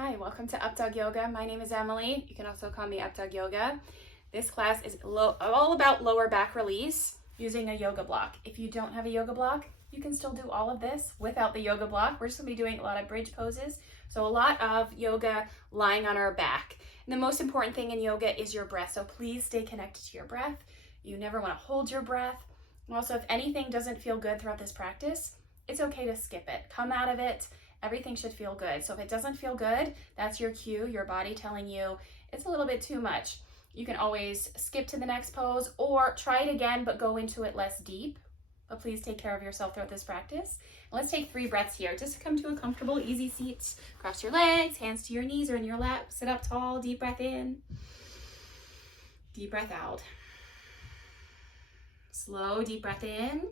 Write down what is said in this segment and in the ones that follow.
Hi, welcome to Updawg-Yoga. My name is Emily. You can also call me Updawg-Yoga. This class is all about lower back release using a yoga block. If you don't have a yoga block, you can still do all of this without the yoga block. We're just going to be doing a lot of bridge poses. So a lot of yoga lying on our back. And the most important thing in yoga is your breath. So please stay connected to your breath. You never want to hold your breath. Also, if anything doesn't feel good throughout this practice, it's okay to skip it. Come out of it. Everything should feel good. So if it doesn't feel good, that's your cue, your body telling you it's a little bit too much. You can always skip to the next pose or try it again, but go into it less deep. But please take care of yourself throughout this practice. And let's take 3 breaths here. Just come to a comfortable, easy seat. Cross your legs, hands to your knees or in your lap. Sit up tall, deep breath in. Deep breath out. Slow, deep breath in.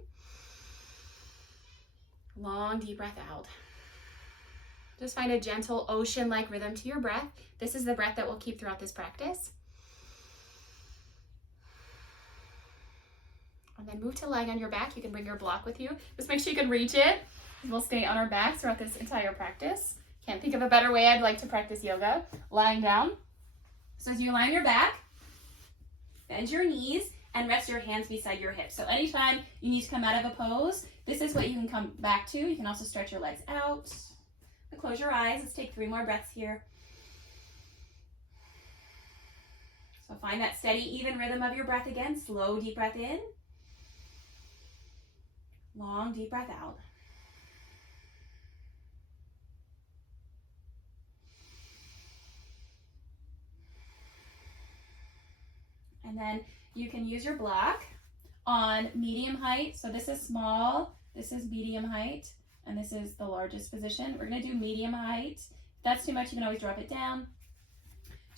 Long, deep breath out. Just find a gentle ocean-like rhythm to your breath. This is the breath that we'll keep throughout this practice. And then move to lying on your back. You can bring your block with you. Just make sure you can reach it. We'll stay on our backs throughout this entire practice. Can't think of a better way I'd like to practice yoga. Lying down. So as you lie on your back, bend your knees and rest your hands beside your hips. So anytime you need to come out of a pose, this is what you can come back to. You can also stretch your legs out. Close your eyes. Let's take 3 more breaths here. So find that steady, even rhythm of your breath again. Slow, deep breath in. Long, deep breath out. And then you can use your block on medium height. So this is small, this is medium height. And this is the largest position. We're gonna do medium height. If that's too much, you can always drop it down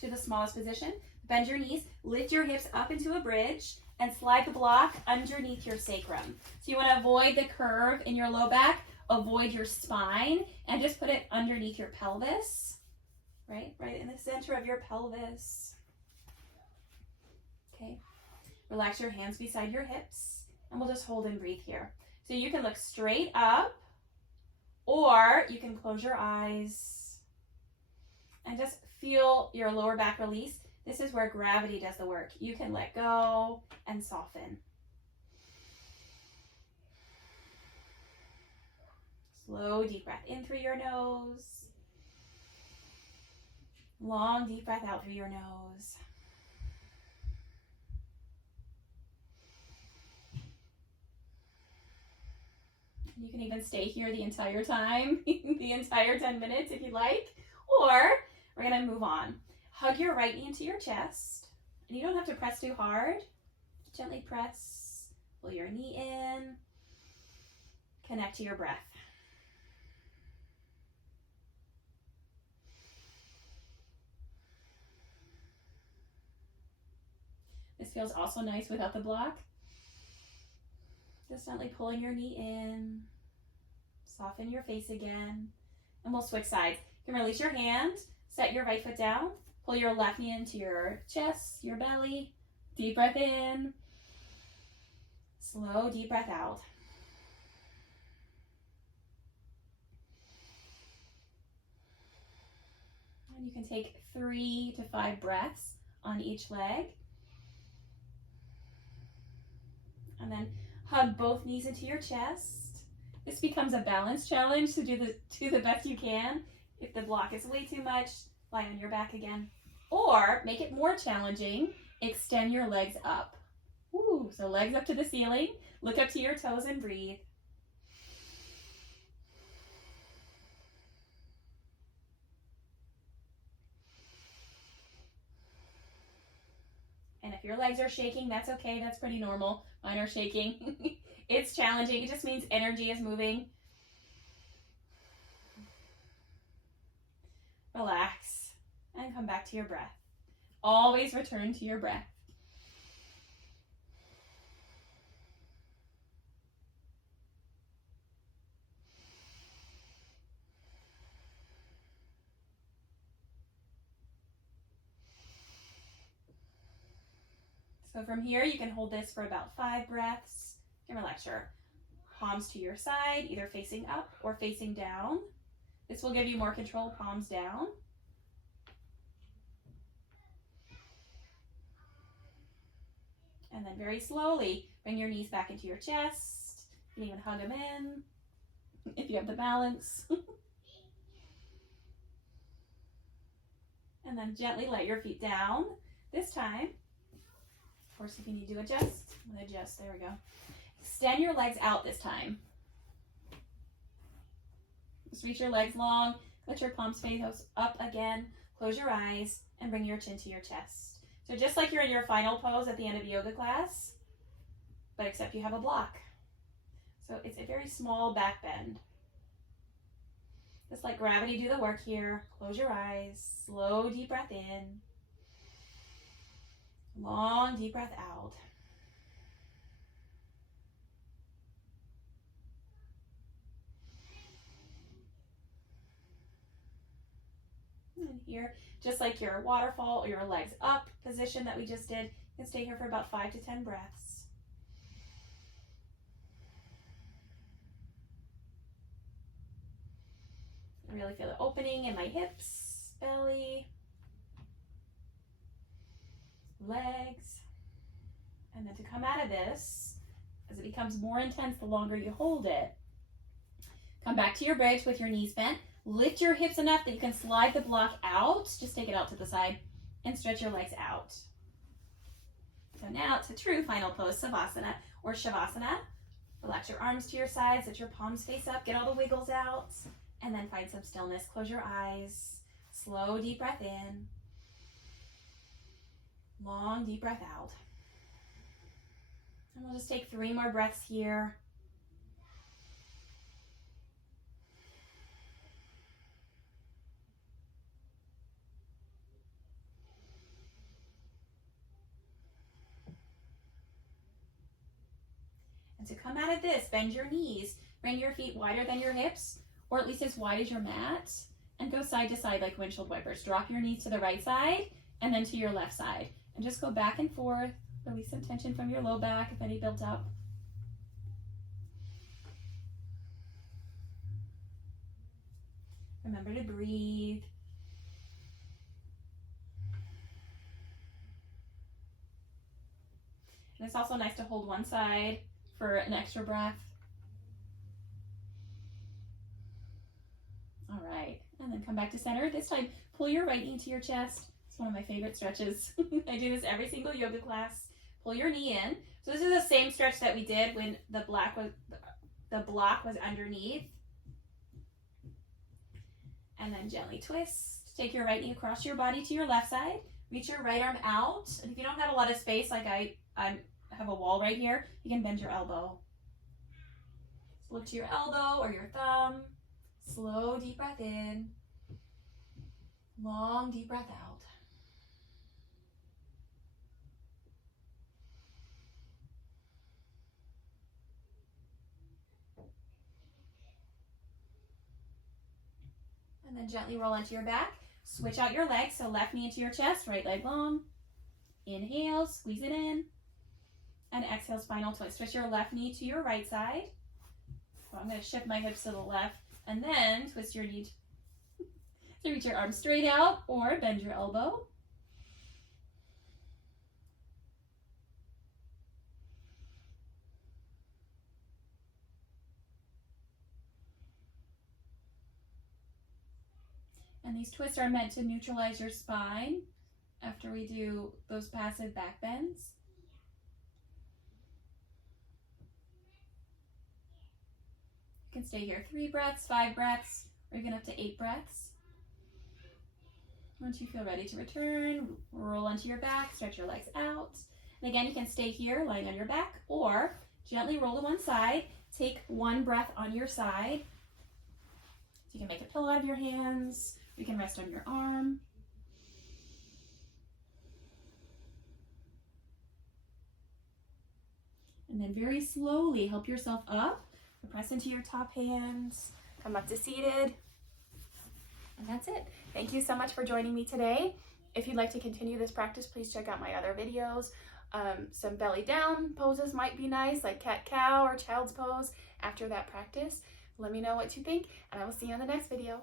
to the smallest position. Bend your knees, lift your hips up into a bridge, and slide the block underneath your sacrum. So you wanna avoid the curve in your low back, avoid your spine, and just put it underneath your pelvis, right in the center of your pelvis. Okay, relax your hands beside your hips, and we'll just hold and breathe here. So you can look straight up, or you can close your eyes and just feel your lower back release. This is where gravity does the work. You can let go and soften. Slow, deep breath in through your nose. Long, deep breath out through your nose. You can even stay here the entire time, the entire 10 minutes if you like, or we're gonna move on. Hug your right knee into your chest, and you don't have to press too hard. Gently press, pull your knee in, connect to your breath. This feels also nice without the block. Just gently pulling your knee in, soften your face again, and we'll switch sides. You can release your hand, set your right foot down, pull your left knee into your chest, your belly, deep breath in, slow, deep breath out. And you can take 3 to 5 breaths on each leg. And then hug both knees into your chest. This becomes a balance challenge, so do the best you can. If the block is way too much, lie on your back again. Or make it more challenging, extend your legs up. Ooh, so legs up to the ceiling, look up to your toes and breathe. And if your legs are shaking, that's okay, that's pretty normal. Mine are shaking. It's challenging, it just means energy is moving. Relax and come back to your breath. Always return to your breath. So from here, you can hold this for about 5 breaths. You can relax your palms to your side, either facing up or facing down. This will give you more control, palms down. And then very slowly, bring your knees back into your chest. You can even hug them in if you have the balance. And then gently let your feet down. This time, of course, if you need to adjust, adjust. There we go. Extend your legs out this time. Just reach your legs long. Let your palms face up again. Close your eyes and bring your chin to your chest. So just like you're in your final pose at the end of a yoga class, but except you have a block. So it's a very small back bend. Just let gravity do the work here. Close your eyes. Slow, deep breath in. Long, deep breath out. And here, just like your waterfall or your legs up position that we just did, you can stay here for about 5 to 10 breaths. I really feel the opening in my hips, belly, legs. And then to come out of this, as it becomes more intense the longer you hold it, come back to your bridge with your knees bent. Lift your hips enough that you can slide the block out. Just take it out to the side and stretch your legs out. So now it's a true final pose, Savasana or Shavasana. Relax your arms to your sides, let your palms face up, get all the wiggles out, and then find some stillness. Close your eyes. Slow, deep breath in. Long, deep breath out. And we'll just take 3 more breaths here. And to come out of this, bend your knees. Bring your feet wider than your hips, or at least as wide as your mat, and go side to side like windshield wipers. Drop your knees to the right side and then to your left side. And just go back and forth. Release some tension from your low back if any built up. Remember to breathe. And it's also nice to hold one side for an extra breath. All right, and then come back to center. This time, pull your right knee to your chest. It's one of my favorite stretches. I do this every single yoga class. Pull your knee in. So this is the same stretch that we did when the block was underneath. And then gently twist. Take your right knee across your body to your left side. Reach your right arm out. And if you don't have a lot of space, like I have a wall right here, you can bend your elbow. So look to your elbow or your thumb. Slow, deep breath in. Long, deep breath out. And then gently roll onto your back. Switch out your legs, so left knee into your chest, right leg long. Inhale, squeeze it in. And exhale, spinal twist. Twist your left knee to your right side. So I'm going to shift my hips to the left. And then twist your knee to reach your arm straight out or bend your elbow. And these twists are meant to neutralize your spine after we do those passive back bends. You can stay here 3 breaths, 5 breaths, or even up to 8 breaths. Once you feel ready to return, roll onto your back, stretch your legs out. And again, you can stay here, lying on your back, or gently roll to one side. Take 1 breath on your side. So you can make a pillow out of your hands. You can rest on your arm. And then very slowly help yourself up. Press into your top hands. Come up to seated. And that's it. Thank you so much for joining me today. If you'd like to continue this practice, please check out my other videos. Some belly down poses might be nice, like cat-cow or child's pose after that practice. Let me know what you think, and I will see you in the next video.